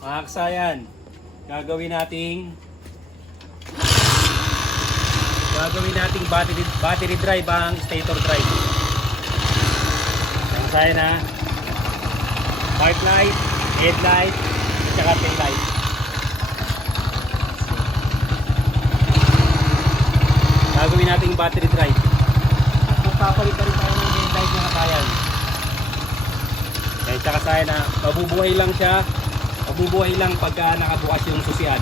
Mga kasayan, gagawin nating battery drive ang stator drive. Mga kasayan ha, park light, headlight, at saka tail light. Gagawin nating battery drive. At magpapalit pa rin tayo ng headlight mga kasayan. Kaya tsaka kasayan ha, mabubuhay lang pagka nakabukas yung susian,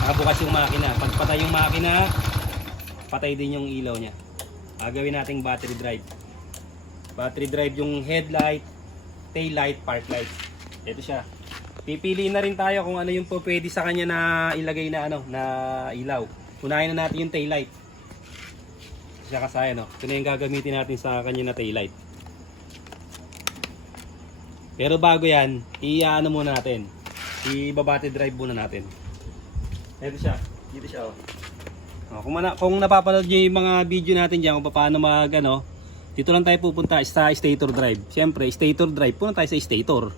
nakabukas yung makina. Pag patay yung makina, patay din yung ilaw niya. Gagawin nating battery drive yung headlight, tail light, park light. Ito siya. Pipiliin na rin tayo kung ano yung pwede sa kanya na ilagay na na ilaw. Unahin na natin yung tail light. Siya kasaya ito na yung gagamitin natin sa kanya na tail light. Pero bago yan, muna natin. I-battery drive muna natin. Ito siya. Dito siya kung napapanood niyo yung mga video natin diyan kung paano dito lang tayo pupunta sa stator drive. Siyempre, stator drive, punta tayo sa stator.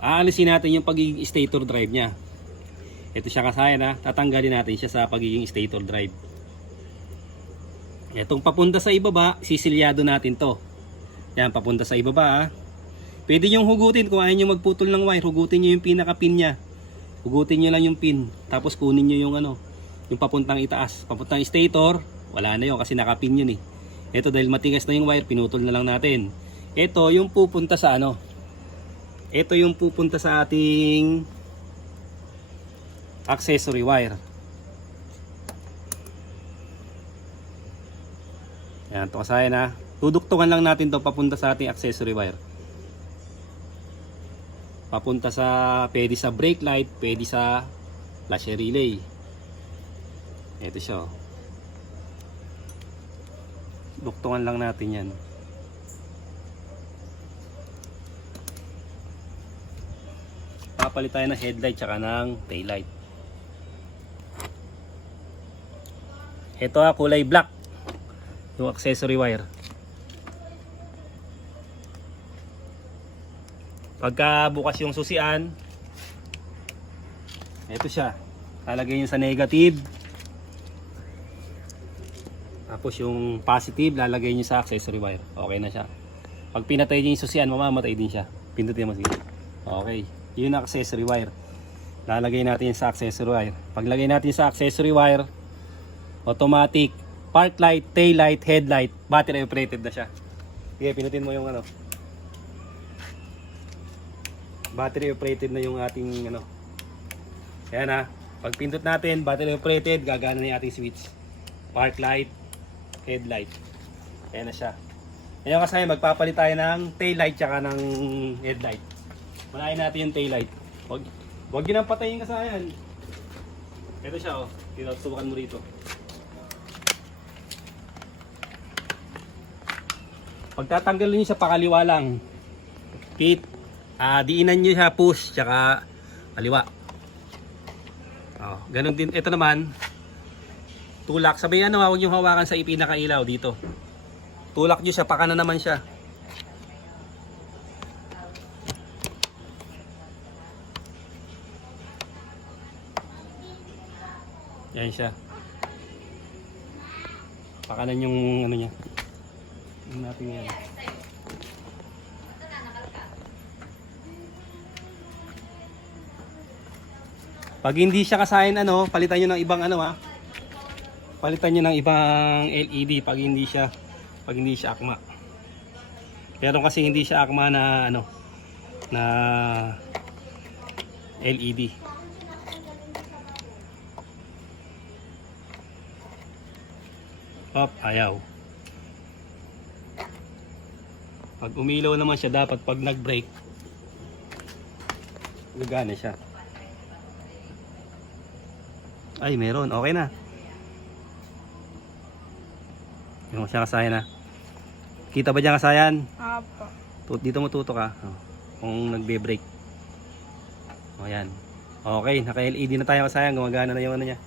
Aalisin natin yung pagiging stator drive niya. Ito siya kasaya tatanggalin natin siya sa pagiging stator drive. Itong papunta sa ibaba, sisilyado natin to. Yan, papunta sa ibaba Pwede nyo hugutin kung ayaw nyo magputol ng wire, hugutin nyo yung pinaka-pin nya. Hugutin nyo lang yung pin, tapos kunin nyo yung yung papuntang itaas. Papuntang stator, wala na yun kasi naka-pin yun Ito dahil matigas na yung wire, pinutol na lang natin. Ito yung pupunta sa Ito yung pupunta sa ating accessory wire. Yan, ito kasaya Tuduktungan lang natin to papunta sa ating accessory wire. Papunta pwede sa brake light, pwede sa flash relay. Ito siya. Duktungan lang natin yan. Papalit tayo ng headlight tsaka ng tail light. Ito kulay black. Yung accessory wire. Pagka bukas yung susian, ito siya. Lalagay nyo sa negative. Tapos yung positive, lalagay nyo sa accessory wire. Okay na siya. Pag pinatay nyo yung susian, mamamatay din siya. Pindutin mo sige. Okay. Yun ang accessory wire. Lalagay natin sa accessory wire. Paglagay natin sa accessory wire, automatic, park light, tail light, headlight, battery operated na siya. Sige, pinutin mo yung battery operated na yung ating Ayan pag pindot natin, battery operated, gagana na yung ating switch. Park light, headlight. Ayan na siya. Ngayon kasi magpapalit tayo ng tail light tsaka ng headlight. Manahin natin yung tail light. Huwag yun ang patayin kasayan. Ito siya tinutukan mo rito. Pagtatanggalin niyo sa pakaliwa lang. Diinan nyo siya push tsaka kaliwa. Ganun din. Ito naman tulak. Sabay huwag nyo hawakan sa ipinakailaw dito. Tulak nyo siya, pakana naman siya. Yan siya. Pakanan yung niya. Yung natin yan. Pag hindi siya kasayin palitan nyo ng ibang palitan nyo ng ibang LED pag hindi siya akma. Pero kasi hindi siya akma na na LED. Ayaw. Pag umilaw naman siya, dapat pag nag-brake gagana siya. Ay, meron. Okay na. Yung siya kasayan Kita ba dyan kasayan? Apo. Dito mo tutok kung nagbe-brake. Ayan. Okay, naka-LED na tayo kasayan. Gumagana na yung niya.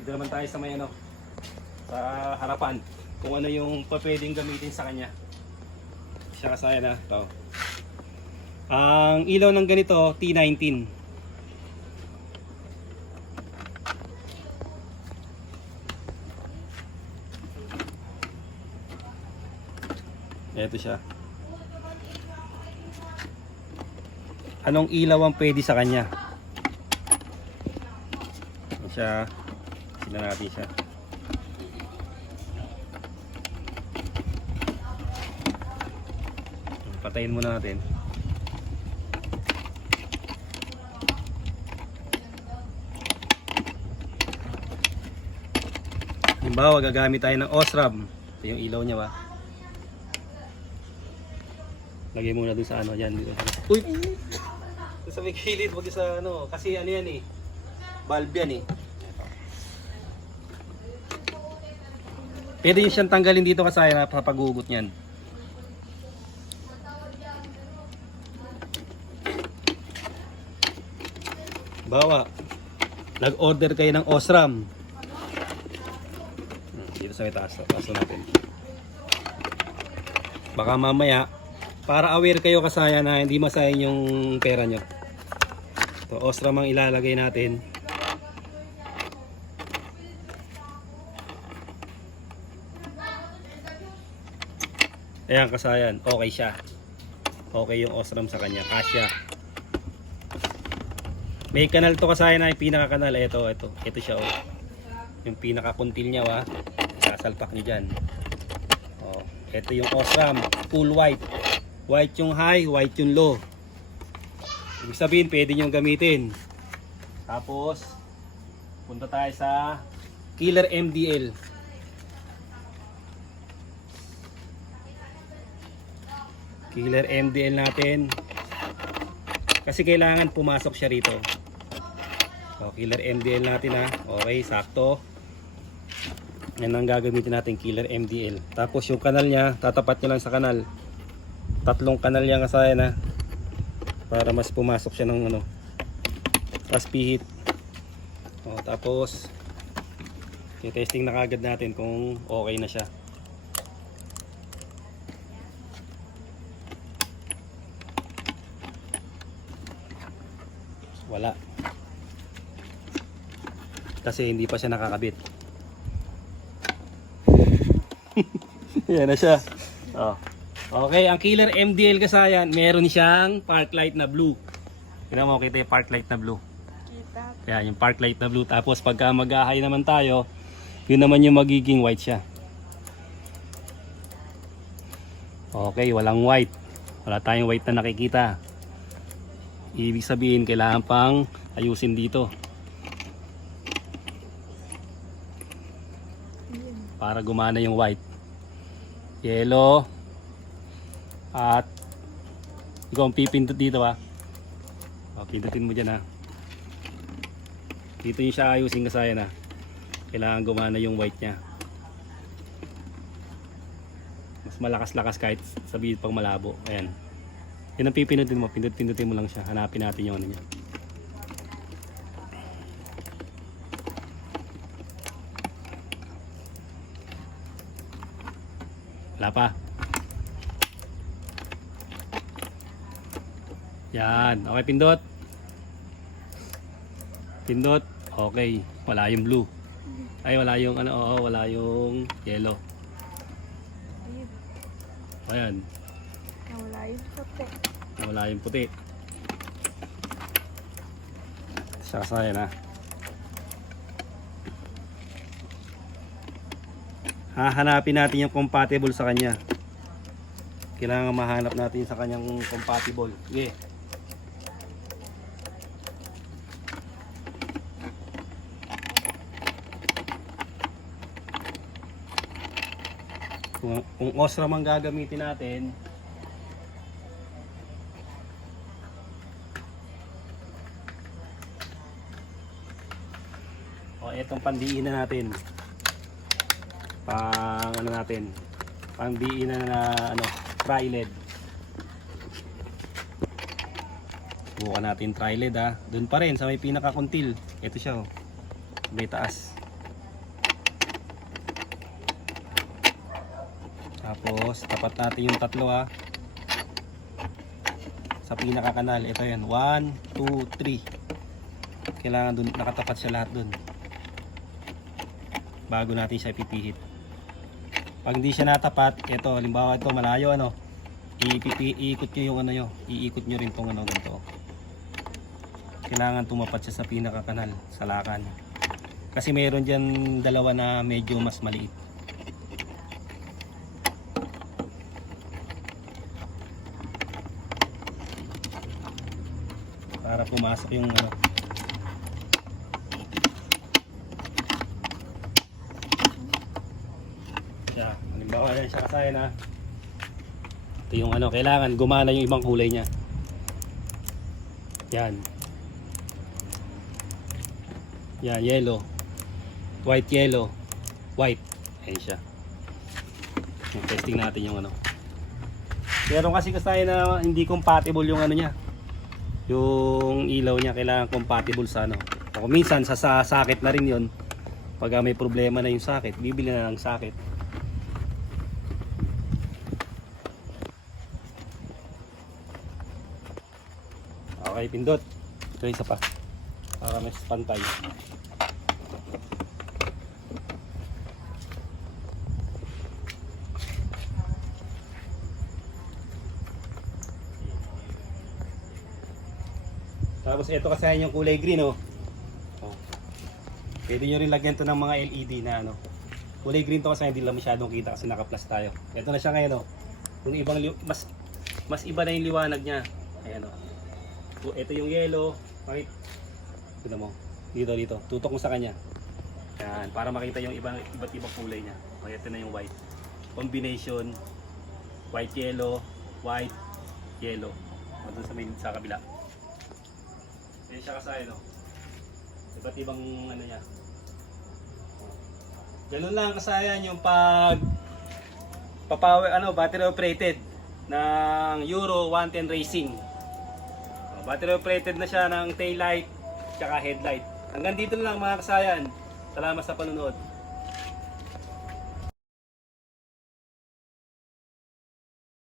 Dito naman tayo sa may sa harapan. Kung ano yung pwedeng gamitin sa kanya. Siya kasayan Ito. Ang ilaw ng ganito, T19. Ito siya. Anong ilaw ang pwede sa kanya? Ito siya. Sila natin siya. Patayin muna natin. Halimbawa, gagamit tayo ng Osram. Ito yung ilaw niya ba? Lagay muna dun sa ano, yan. Uy! Sa may kilid, wag sa ano. Kasi ano yan eh. Bulb yan eh. Pwede yung siyang tanggalin dito kasi na papagugot niyan. Bawa, nag-order kayo ng Osram. Dito sa may taas natin. Baka mamaya, para aware kayo kasaya na hindi masayang yung pera nyo. Ito, Osram ang ilalagay natin. Ayan kasayan, okay siya. Okay yung Osram sa kanya, kasya. May kanal to kasayan na yung pinaka-kanal. Ito siya oh. Yung pinaka-kuntil niya wa. Sasalpak niyo dyan. Oh, ito yung Osram, full white. White yung high, white yung low. Ibig sabihin, pwede nyo gamitin. Tapos, punta tayo sa Killer MDL. Killer MDL natin. Kasi kailangan pumasok siya rito. O, Killer MDL natin ha. Okay, sakto. Yan ang gagamitin natin, Killer MDL. Tapos yung kanal niya, tatapat nyo lang sa kanal. 3 kanal yan kasayan na para mas pumasok siya ng ano, mas pihit. O, tapos i-testing na kagad natin kung okay na siya. Wala, kasi hindi pa siya nakakabit. Yan na siya. Oh. Okay, ang Killer MDL kasayan, meron siyang park light na blue. Tingnan mo, kita yung park light na blue. Kita. Yan, yung park light na blue. Tapos pagka mag-ahay naman tayo, yun naman yung magiging white siya. Okay, walang white. Wala tayong white na nakikita. Ibig sabihin, kailangan pang ayusin dito. Para gumana yung white. Yellow. At ikaw ang pipindot dito ha. O, pindutin mo dyan ha. Dito yung siya ayusin kasayan ha. Kailangan gumana yung white nya. Mas malakas-lakas kahit sabihin pang malabo. Ayan. Yan ang pipindutin mo. Pindutin mo lang siya. Hanapin natin yung ano niya. Wala pa. Yan, okay, pindot. Pindot, okay. Wala yung blue. Ay, wala yung ano, oo, wala yung yellow. Ayan. Nawala yung puti. Wala yung puti. Sasayan ha. Hahanapin natin yung compatible sa kanya. Kailangan mahanap natin sa kanyang compatible. Okay. Kung Osram ang gagamitin natin, o etong pandiin na natin, pang ano natin, pandiin na ano, tri-led. Bukan natin tri-led ha. Doon pa rin sa may pinakakuntil. Ito siya oh. May taas. Tapos tapat natin yung tatlo ha. sa pinakakanal. Ito yan, 1, 2, 3. Kailangan dun, nakatapat siya lahat dun bago natin siya ipipihit. Pag hindi siya natapat, ito, halimbawa ito malayo, ano, iikot nyo yung ano nyo, iikot nyo rin tong ano ganito. Kailangan tumapat siya sa pinakakanal, sa lakan. Kasi meron dyan dalawa na medyo mas maliit. Para pumasok yung ano. Siya, halimbawa yan siya kasaya na. Ito yung ano, kailangan gumana yung ibang kulay niya. Yan. Yan, yellow. White, yellow. White. Ayan siya. Yung testing natin yung ano. Pero kasi na hindi compatible yung ano niya. Yung ilaw niya kailangan compatible sa ano. Ako minsan sa socket na rin yon. Pag may problema na yung socket, bibili na ng socket. Okay, pindot. Ito isa pa. Para mas pantay. Tapos ito kasi yung kulay green, oh. Oh. Pwede nyo rin lagyan to ng mga LED na ano. Kulay green to kasi hindi lang masyadong kita kasi naka-plus tayo. Ito na siya ngayon, oh. Yung ibang mas iba na yung liwanag niya. Ayan, oh. Ito yung yellow. Bakit? Tignan mo. Dito. Tutok mo sa kanya. Yan. Para makita yung iba't ibang kulay niya. O, ito na yung white. Combination. White, yellow. White, yellow. O, doon sa kabila. Yan siya kasaya, no? Iba't ibang ano niya. Ganun lang kasayan yung battery operated ng Euro 110 Racing. Battery operated na siya ng tail light tsaka headlight. Hanggang dito na lang mga kasayan. Salamat sa panonood.